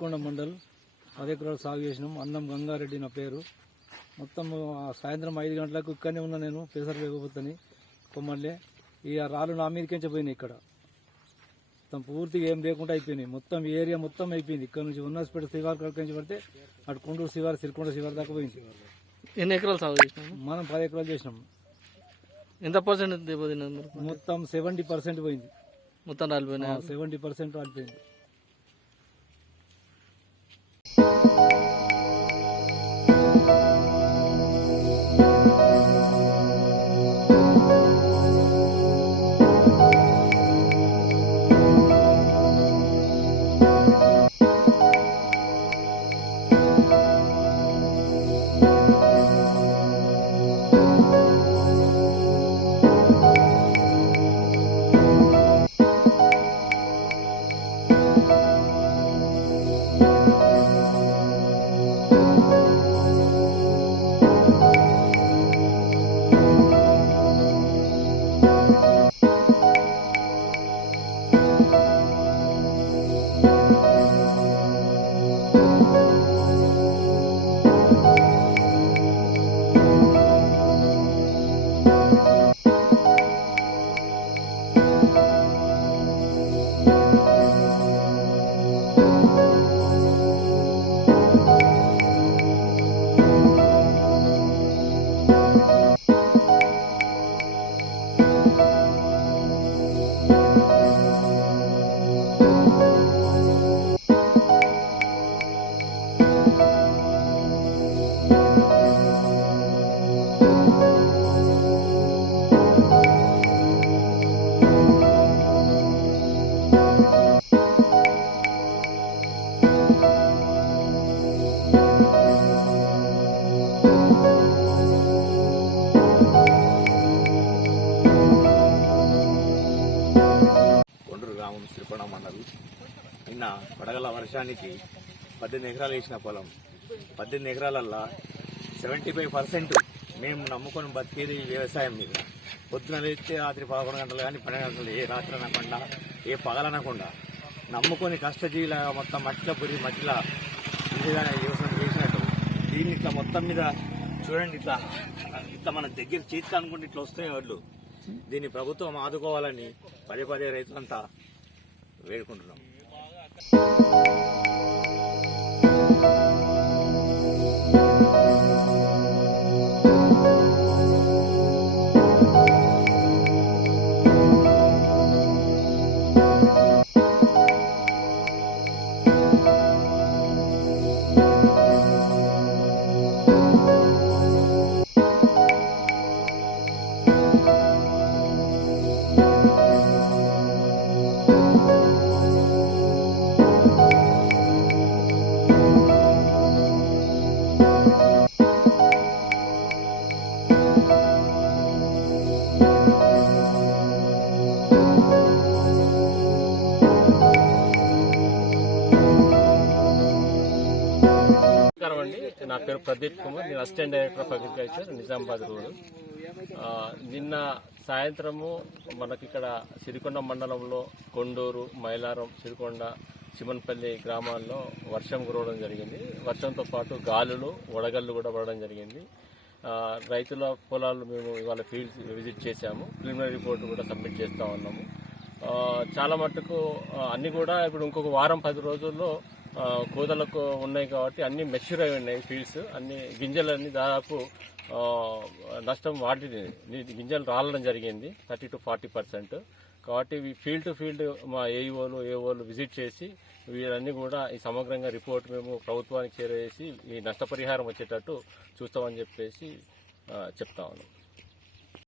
సిరికొండ మండల్ 10 ఎకరాలు సాగు చేసినాం. అన్నం గంగారెడ్డి నా పేరు. మొత్తం సాయంత్రం 5 గంటలకు ఇక్కడనే ఉన్నా నేను, పెసర వేగపోతని కొమ్మల్లే. ఈ రాళ్ళు నా మీదకించి పోయినాయి. ఇక్కడ మొత్తం పూర్తిగా ఏం లేకుండా అయిపోయినాయి. మొత్తం ఏరియా మొత్తం అయిపోయింది. ఇక్కడ నుంచి ఉన్నస్పేట శివారు కడికించి పడితే అటు కొండూరు శివారు, సిరికొండ శివారు దాకా పోయింది. ఎన్ని ఎకరాలు సాగు చేసినాం? మనం 10 ఎకరాలు చేసినాం. ఎంత పర్సెంట్ దెబ్బతిన్నది? మొత్తం 70% పోయింది. మొత్తం రాలిపోయినా? 70% రాలిపోయింది. సిరికొండ మండలం. నిన్న పడగల వర్షానికి 18 ఎకరాలు వేసిన పొలం, 18 ఎకరాలల్లా 75% మేము నమ్ముకొని బతికేది వ్యవసాయం మీద. పొద్దున లేస్తే రాత్రి 11 గంటలు కానీ 12 గంటలు, ఏ రాత్రి అనకుండా ఏ పగలనకుండా నమ్ముకొని కష్టజీవిలాగా మొత్తం మట్టిలో పురి మట్టిలా ఇదిగానే వ్యవసాయం చేసినట్టు దీన్ని ఇట్లా మొత్తం మీద చూడండి, ఇట్లా మన దగ్గర చేతికి అనుకుంటే ఇట్లా వస్తాయి వాళ్ళు. దీన్ని ప్రభుత్వం ఆదుకోవాలని పదే రైతులంతా వేడుకుంటున్నాం. నా పేరు ప్రదీప్ కుమార్, నేను assistant director of agriculture, Nizamabad road. నిన్న సాయంత్రము మనకిక్కడ సిరికొండ మండలంలో కొండూరు, మైలారం, సిరికొండ, చిమన్పల్లి గ్రామాల్లో వర్షం కురవడం జరిగింది. వర్షంతో పాటు గాలులు, వడగళ్ళు కూడా పడడం జరిగింది. రైతుల పొలాలు మేము ఇవాళ ఫీల్డ్ విజిట్ చేశాము. ప్రిలిమినరీ రిపోర్ట్ కూడా సబ్మిట్ చేస్తూ ఉన్నాము. చాలా మట్టుకు అన్ని కూడా ఇప్పుడు ఇంకొక వారం 10 రోజుల్లో కోతలకు ఉన్నాయి కాబట్టి అన్ని మెచ్యూర్ అయి ఉన్నాయి ఫీల్డ్స్. అన్ని గింజలన్నీ దాదాపు నష్టం వాటిని గింజలు రాలడం జరిగింది 30 to 40%. కాబట్టి ఫీల్డ్ టు ఫీల్డ్ మా ఏఓలు విజిట్ చేసి వీరన్నీ కూడా ఈ సమగ్రంగా రిపోర్ట్ మేము ప్రభుత్వానికి చేరవేసి ఈ నష్టపరిహారం వచ్చేటట్టు చూస్తామని చెప్పేసి చెప్తా ఉన్నాం.